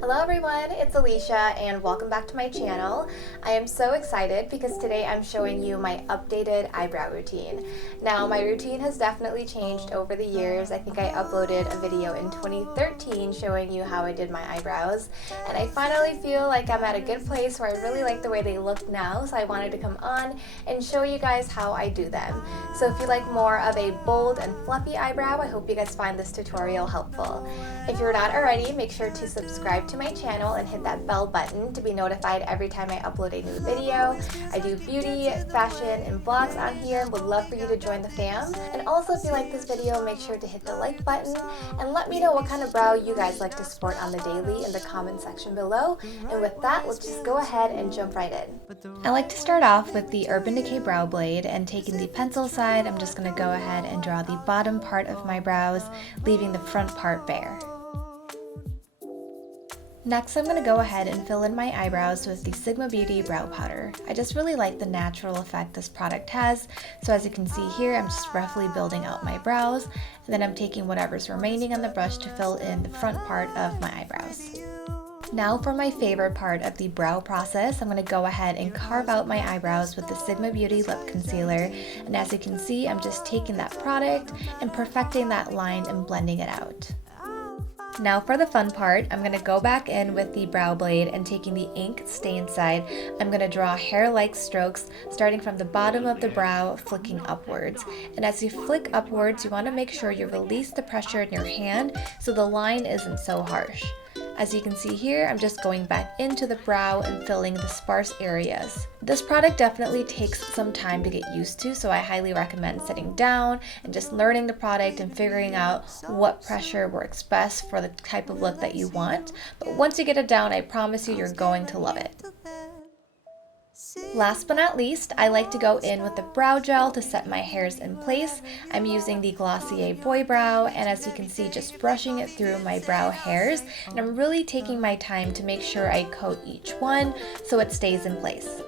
Hello everyone, it's Alicia and welcome back to my channel. I am so excited because today I'm showing you my updated eyebrow routine. Now my routine has definitely changed over the years. I think I uploaded a video in 2013 showing you how I did my eyebrows, and I finally feel like I'm at a good place where I really like the way they look now, so I wanted to come on and show you guys how I do them. So if you like more of a bold and fluffy eyebrow, I hope you guys find this tutorial helpful. If you're not already, make sure to subscribe to my channel and hit that bell button to be notified every time I upload a new video. I do beauty, fashion, and vlogs on here and would love for you to join the fam. And also, if you like this video, make sure to hit the like button and let me know what kind of brow you guys like to sport on the daily in the comment section below. And with that, let's just go ahead and jump right in. I like to start off with the Urban Decay brow blade, and taking the pencil side, I'm just going to go ahead and draw the bottom part of my brows, leaving the front part bare. Next, I'm going to go ahead and fill in my eyebrows with the Sigma Beauty brow powder. I just really like the natural effect this product has, so as you can see here, I'm just roughly building out my brows, and then I'm taking whatever's remaining on the brush to fill in the front part of my eyebrows. Now for my favorite part of the brow process, I'm going to go ahead and carve out my eyebrows with the Sigma Beauty lip concealer, and as you can see, I'm just taking that product and perfecting that line and blending it out. Now for the fun part, I'm going to go back in with the brow blade and taking the ink stain side, I'm going to draw hair-like strokes starting from the bottom of the brow, flicking upwards. And as you flick upwards, you want to make sure you release the pressure in your hand so the line isn't so harsh. As you can see here, I'm just going back into the brow and filling the sparse areas. This product definitely takes some time to get used to, so I highly recommend sitting down and just learning the product and figuring out what pressure works best for the type of look that you want. But once you get it down, I promise you, you're going to love it. Last but not least, I like to go in with the brow gel to set my hairs in place. I'm using the Glossier Boy Brow, and as you can see, just brushing it through my brow hairs, and I'm really taking my time to make sure I coat each one so it stays in place.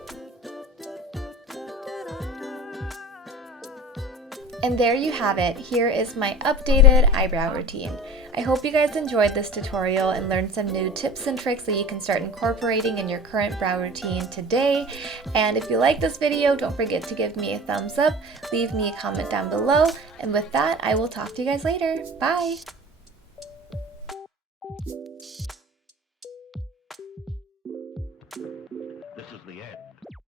And there you have it. Here is my updated eyebrow routine. I hope you guys enjoyed this tutorial and learned some new tips and tricks that you can start incorporating in your current brow routine today. And if you like this video, don't forget to give me a thumbs up, leave me a comment down below, and with that, I will talk to you guys later. Bye!